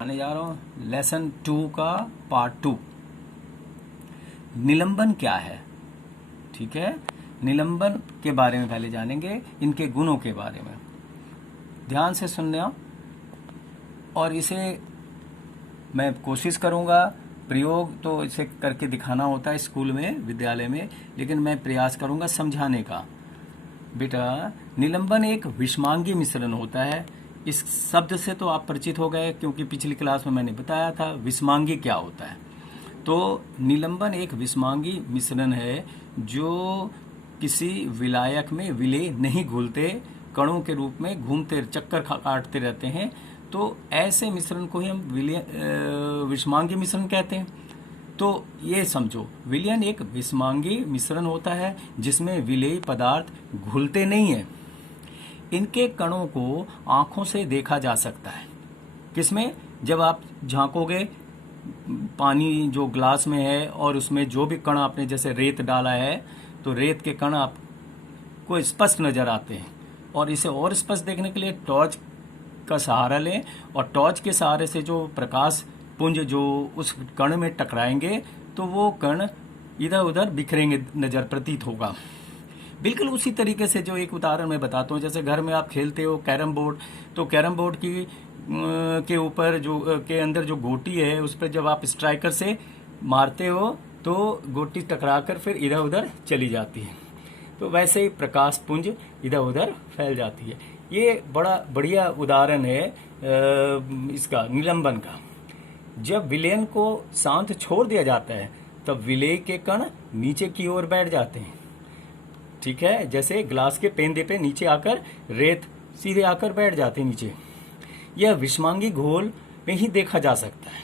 आने जा रहा हूँ लेसन 2 का पार्ट 2। निलंबन क्या है? ठीक है, निलंबन के बारे में पहले जानेंगे, इनके गुणों के बारे में ध्यान से सुनना। और इसे मैं कोशिश करूँगा, प्रयोग तो इसे करके दिखाना होता है स्कूल में, विद्यालय में, लेकिन मैं प्रयास करूँगा समझाने का। बेटा, निलंबन एक विषमांगी मिश्रण होता है। इस शब्द से तो आप परिचित हो गए, क्योंकि पिछली क्लास में मैंने बताया था विषमांगी क्या होता है। तो निलंबन एक विषमांगी मिश्रण है जो किसी विलायक में विलेय नहीं घुलते, कणों के रूप में घूमते चक्कर काटते रहते हैं। तो ऐसे मिश्रण को ही हम विषमांगी मिश्रण कहते हैं। तो ये समझो, विलयन एक विषमांगी मिश्रण होता है जिसमें विलेय पदार्थ घुलते नहीं है। इनके कणों को आंखों से देखा जा सकता है। किसमें? जब आप झांकोगे पानी जो ग्लास में है और उसमें जो भी कण आपने जैसे रेत डाला है, तो रेत के कण आपको स्पष्ट नजर आते हैं। और इसे और स्पष्ट देखने के लिए टॉर्च का सहारा लें, और टॉर्च के सहारे से जो प्रकाश पुंज जो उस कण में टकराएंगे तो वो कण इधर उधर बिखरेंगे, नजर प्रतीत होगा। बिल्कुल उसी तरीके से जो एक उदाहरण मैं बताता हूँ, जैसे घर में आप खेलते हो कैरम बोर्ड, तो कैरम बोर्ड की के ऊपर जो के अंदर जो गोटी है उस पर जब आप स्ट्राइकर से मारते हो तो गोटी टकराकर फिर इधर उधर चली जाती है। तो वैसे ही प्रकाश पुंज इधर उधर फैल जाती है। ये बड़ा बढ़िया उदाहरण है इसका, निलंबन का। जब विलयन को शांत छोड़ दिया जाता है तब विलेय के कण नीचे की ओर बैठ जाते हैं। ठीक है, जैसे ग्लास के पेंदे पे नीचे आकर रेत सीधे आकर बैठ जाते हैं नीचे। यह विषमांगी घोल में ही देखा जा सकता है,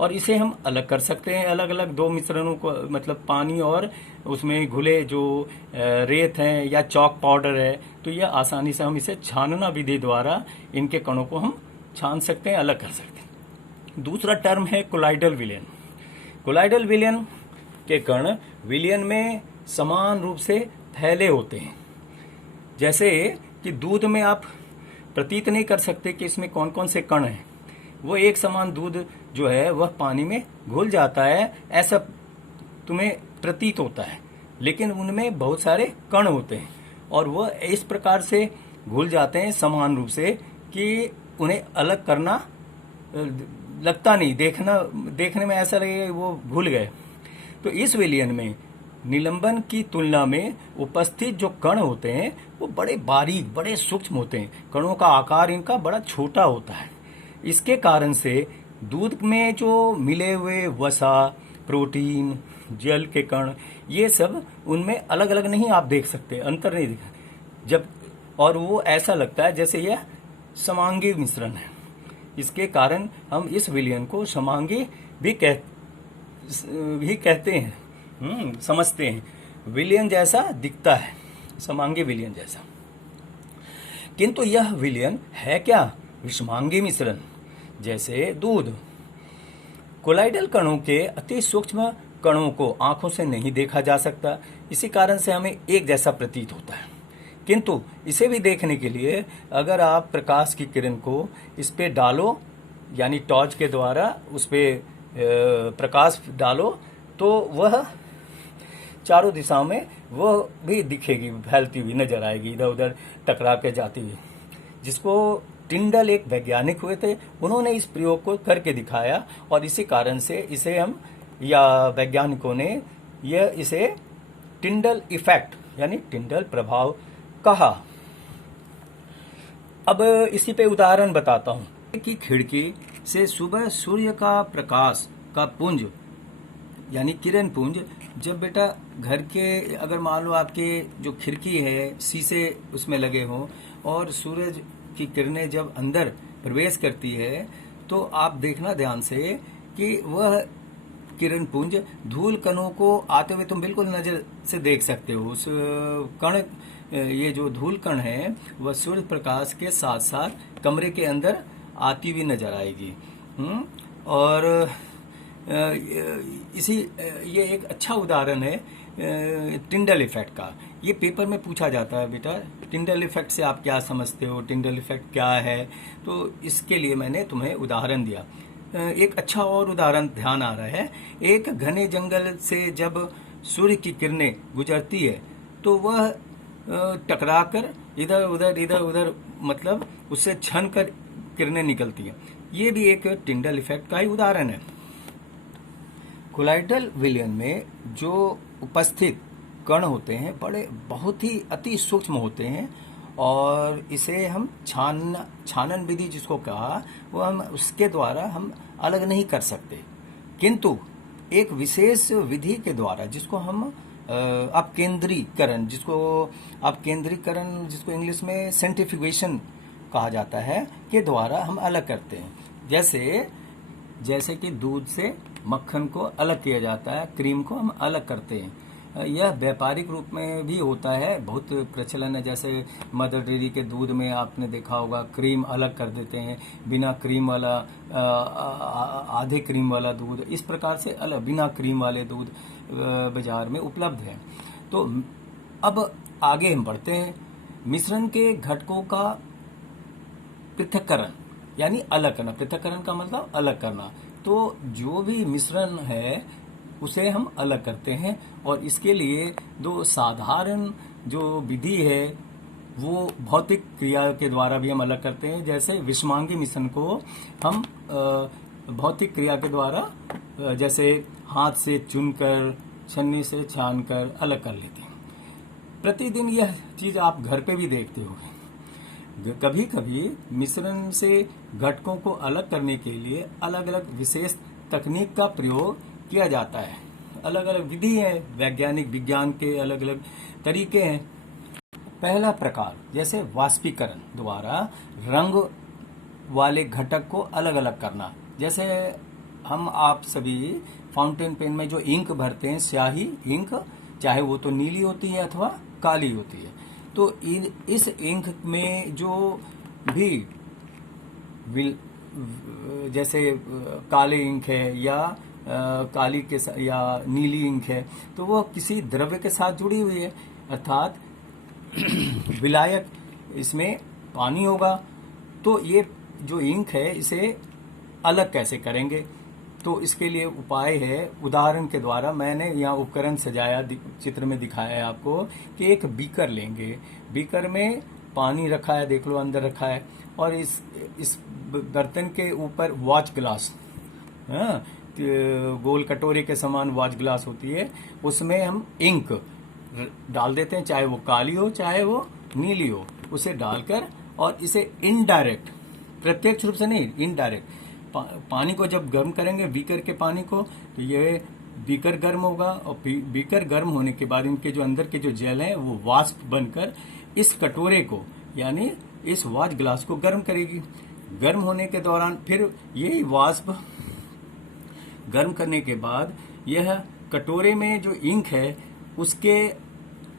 और इसे हम अलग कर सकते हैं। अलग अलग दो मिश्रणों को, मतलब पानी और उसमें घुले जो रेत है या चॉक पाउडर है, तो यह आसानी से हम इसे छानना विधि द्वारा इनके कणों को हम छान सकते हैं, अलग कर सकते हैं। दूसरा टर्म है कोलाइडल विलयन। कोलाइडल विलयन के कण विलयन में समान रूप से फैले होते हैं। जैसे कि दूध में आप प्रतीत नहीं कर सकते कि इसमें कौन कौन से कण हैं। वो एक समान दूध जो है वह पानी में घुल जाता है, ऐसा तुम्हें प्रतीत होता है, लेकिन उनमें बहुत सारे कण होते हैं और वह इस प्रकार से घुल जाते हैं समान रूप से कि उन्हें अलग करना लगता नहीं, देखने में ऐसा लगेगा वो घुल गए। तो इस विलयन में निलंबन की तुलना में उपस्थित जो कण होते हैं वो बड़े बारीक, बड़े सूक्ष्म होते हैं। कणों का आकार इनका बड़ा छोटा होता है। इसके कारण से दूध में जो मिले हुए वसा, प्रोटीन, जल के कण, ये सब उनमें अलग अलग नहीं आप देख सकते, अंतर नहीं दिखा जब, और वो ऐसा लगता है जैसे यह समांगी मिश्रण है। इसके कारण हम इस विलयन को समांगी भी कहते हैं, समझते हैं। विलयन जैसा दिखता है, समांगी विलयन जैसा। किंतु यह विलयन है क्या? विषमांगी मिश्रण, जैसे दूध। कोलाइडल कणों के अति सूक्ष्म कणों को आंखों से नहीं देखा जा सकता, इसी कारण से हमें एक जैसा प्रतीत होता है। किंतु इसे भी देखने के लिए अगर आप प्रकाश की किरण को इस पे डालो, यानी टॉर्च के द्वारा उस पे प्रकाश डालो, तो वह चारों दिशाओं में वह भी दिखेगी, फैलती हुई नजर आएगी, इधर उधर टकरा के जाती हुई। जिसको टिंडल एक वैज्ञानिक हुए थे, उन्होंने इस प्रयोग को करके दिखाया, और इसी कारण से इसे हम, या वैज्ञानिकों ने इसे टिंडल इफेक्ट यानी टिंडल प्रभाव कहा। अब इसी पे उदाहरण बताता हूं कि खिड़की से सुबह सूर्य का प्रकाश का पुंज यानी किरण पुंज, जब बेटा घर के, अगर मान लो आपके जो खिड़की है शीशे उसमें लगे हों और सूरज की किरणें जब अंदर प्रवेश करती है, तो आप देखना ध्यान से कि वह किरण पुंज धूल कणों को आते हुए तुम बिल्कुल नजर से देख सकते हो। उस कण, ये जो धूल कण है वह सूर्य प्रकाश के साथ साथ कमरे के अंदर आती हुई नजर आएगी। और ये एक अच्छा उदाहरण है टिंडल इफेक्ट का। ये पेपर में पूछा जाता है बेटा, टिंडल इफेक्ट से आप क्या समझते हो, टिंडल इफेक्ट क्या है। तो इसके लिए मैंने तुम्हें उदाहरण दिया। एक अच्छा और उदाहरण ध्यान आ रहा है। एक घने जंगल से जब सूर्य की किरणें गुजरती है तो वह टकराकर इधर उधर मतलब उससे छन कर किरणें निकलती हैं। ये भी एक टिंडल इफेक्ट का ही उदाहरण है। कोलाइडल विलयन में जो उपस्थित कण होते हैं बड़े बहुत ही अति सूक्ष्म होते हैं, और इसे हम छानन विधि जिसको कहा, वो हम उसके द्वारा हम अलग नहीं कर सकते। किंतु एक विशेष विधि के द्वारा जिसको हम अपकेंद्रीकरण जिसको इंग्लिश में सेंट्रीफ्यूगेशन कहा जाता है, के द्वारा हम अलग करते हैं। जैसे कि दूध से मक्खन को अलग किया जाता है, क्रीम को हम अलग करते हैं। यह व्यापारिक रूप में भी होता है, बहुत प्रचलन है। जैसे मदर डेयरी के दूध में आपने देखा होगा क्रीम अलग कर देते हैं, बिना क्रीम वाला आधे क्रीम वाला दूध, इस प्रकार से अलग बिना क्रीम वाले दूध बाजार में उपलब्ध है। तो अब आगे हम बढ़ते हैं। मिश्रण के घटकों का पृथक्करण यानी अलग करना। पृथक्करण का मतलब अलग करना। तो जो भी मिश्रण है उसे हम अलग करते हैं, और इसके लिए दो साधारण जो विधि है वो भौतिक क्रिया के द्वारा भी हम अलग करते हैं। जैसे विषमांगी मिश्रण को हम भौतिक क्रिया के द्वारा जैसे हाथ से चुनकर, छन्नी से छानकर अलग कर लेते हैं। प्रतिदिन यह चीज आप घर पे भी देखते होंगे। कभी कभी मिश्रण से घटकों को अलग करने के लिए अलग अलग विशेष तकनीक का प्रयोग किया जाता है। अलग अलग विधि है, विज्ञान के अलग अलग तरीके हैं। पहला प्रकार जैसे वाष्पीकरण द्वारा रंग वाले घटक को अलग अलग करना। जैसे हम आप सभी फाउंटेन पेन में जो इंक भरते हैं, स्याही इंक, चाहे वो तो नीली होती है अथवा काली होती है। तो इस इंक में जो भी जैसे काले इंक है या काली के या नीली इंक है, तो वो किसी द्रव्य के साथ जुड़ी हुई है, अर्थात विलायक इसमें पानी होगा। तो ये जो इंक है इसे अलग कैसे करेंगे? तो इसके लिए उपाय है, उदाहरण के द्वारा मैंने यहाँ उपकरण सजाया, चित्र में दिखाया है आपको कि एक बीकर लेंगे। बीकर में पानी रखा है, देख लो अंदर रखा है, और इस बर्तन के ऊपर वॉच ग्लास, गोल कटोरे के समान वॉच ग्लास होती है, उसमें हम इंक डाल देते हैं, चाहे वो काली हो चाहे वो नीली हो। उसे डालकर और इसे इनडायरेक्ट, प्रत्यक्ष रूप से नहीं, इनडायरेक्ट पानी को जब गर्म करेंगे बीकर के पानी को, तो ये बीकर गर्म होगा, और बीकर गर्म होने के बाद इनके जो अंदर के जो जेल है वो वाष्प बनकर इस कटोरे को यानी इस वॉच ग्लास को गर्म करेगी। गर्म होने के दौरान फिर यही वाष्प गर्म करने के बाद यह कटोरे में जो इंक है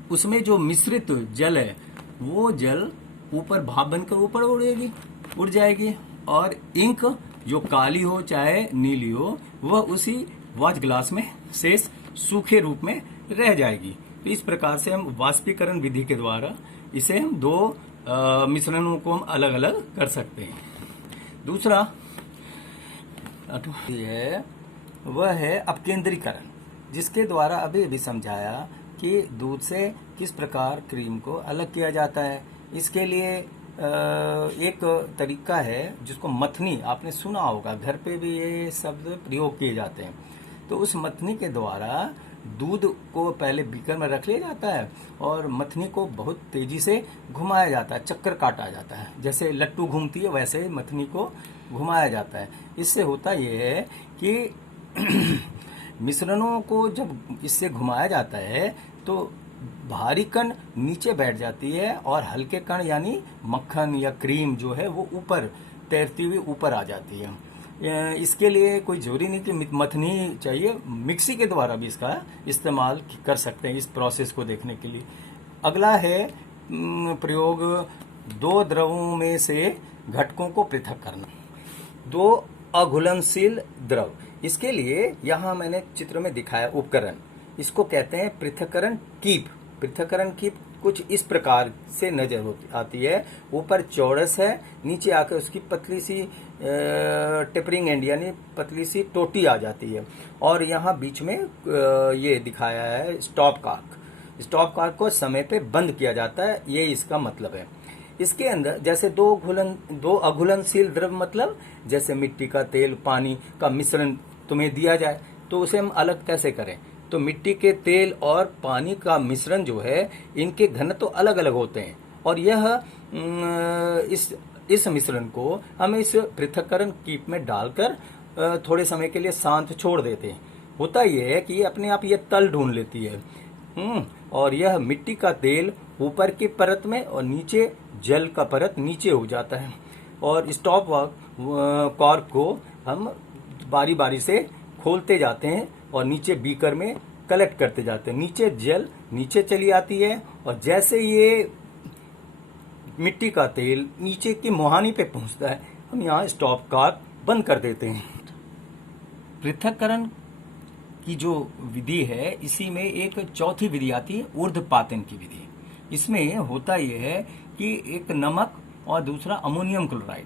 उसमें जो मिश्रित जल है वो जल ऊपर भाप बनकर ऊपर उड़ जाएगी, और इंक जो काली हो चाहे नीली हो वह उसी वॉच ग्लास में शेष सूखे रूप में रह जाएगी। तो इस प्रकार से हम वाष्पीकरण विधि के द्वारा इसे हम दो मिश्रणों को हम अलग अलग कर सकते हैं। दूसरा है वह है अपकेंद्रीकरण, जिसके द्वारा अभी समझाया कि दूध से किस प्रकार क्रीम को अलग किया जाता है। इसके लिए एक तरीका है जिसको मथनी, आपने सुना होगा, घर पे भी ये शब्द प्रयोग किए जाते हैं। तो उस मथनी के द्वारा दूध को पहले बीकर में रख लिया जाता है और मथनी को बहुत तेजी से घुमाया जाता है, चक्कर काटा जाता है, जैसे लट्टू घूमती है वैसे मथनी को घुमाया जाता है। इससे होता यह है कि मिश्रणों को जब इससे घुमाया जाता है तो भारी कण नीचे बैठ जाती है और हल्के कण यानी मक्खन या क्रीम जो है वो ऊपर तैरती हुई ऊपर आ जाती है। इसके लिए कोई जरूरी नहीं कि मथनी चाहिए, मिक्सी के द्वारा भी इसका इस्तेमाल कर सकते हैं इस प्रोसेस को देखने के लिए। अगला है प्रयोग दो द्रवों में से घटकों को पृथक करना, दो अघुलनशील द्रव। इसके लिए यहाँ मैंने चित्र में दिखाया उपकरण, इसको कहते हैं पृथक्करण कीप। पृथक्करण कीप कुछ इस प्रकार से नजर आती है, ऊपर चौरस है, नीचे आकर उसकी पतली सी टेपरिंग एंड यानी पतली सी टोटी आ जाती है, और यहाँ बीच में ये दिखाया है स्टॉप कॉर्क। स्टॉप कॉर्क को समय पे बंद किया जाता है, ये इसका मतलब है। इसके अंदर जैसे दो अघुलनशील द्रव्य, मतलब जैसे मिट्टी का तेल पानी का मिश्रण तुम्हें दिया जाए तो उसे हम अलग कैसे करें, तो मिट्टी के तेल और पानी का मिश्रण जो है इनके घनत्व तो अलग अलग होते हैं, और यह इस मिश्रण को हम इस पृथक्करण कीप में डालकर थोड़े समय के लिए शांत छोड़ देते हैं। होता यह है कि ये अपने आप ये तल ढूंढ लेती है, और यह मिट्टी का तेल ऊपर की परत में और नीचे जल का परत नीचे हो जाता है, और स्टॉप कॉर्क को हम बारी बारी से खोलते जाते हैं और नीचे बीकर में कलेक्ट करते जाते हैं। नीचे जल नीचे चली आती है, और जैसे ये मिट्टी का तेल नीचे की मुहानी पे पहुंचता है, हम यहाँ स्टॉप कॉर्क बंद कर देते हैं। पृथक्करण की जो विधि है, इसी में एक चौथी विधि आती है ऊर्ध्वपातन की विधि। इसमें होता यह है कि एक नमक और दूसरा अमोनियम क्लोराइड,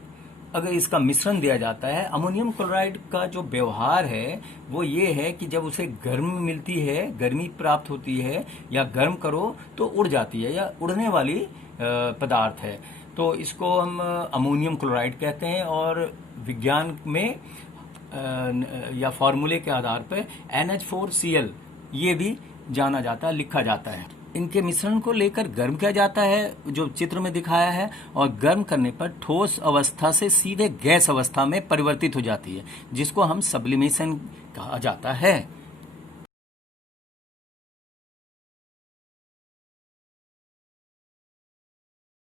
अगर इसका मिश्रण दिया जाता है, अमोनियम क्लोराइड का जो व्यवहार है वो ये है कि जब उसे गर्मी मिलती है, गर्मी प्राप्त होती है या गर्म करो तो उड़ जाती है, या उड़ने वाली पदार्थ है, तो इसको हम अमोनियम क्लोराइड कहते हैं, और विज्ञान में या फॉर्मूले के आधार पर NH4Cl ये भी जाना जाता है, लिखा जाता है। इनके मिश्रण को लेकर गर्म किया जाता है, जो चित्र में दिखाया है, और गर्म करने पर ठोस अवस्था से सीधे गैस अवस्था में परिवर्तित हो जाती है, जिसको हम सब्लिमेशन कहा जाता है।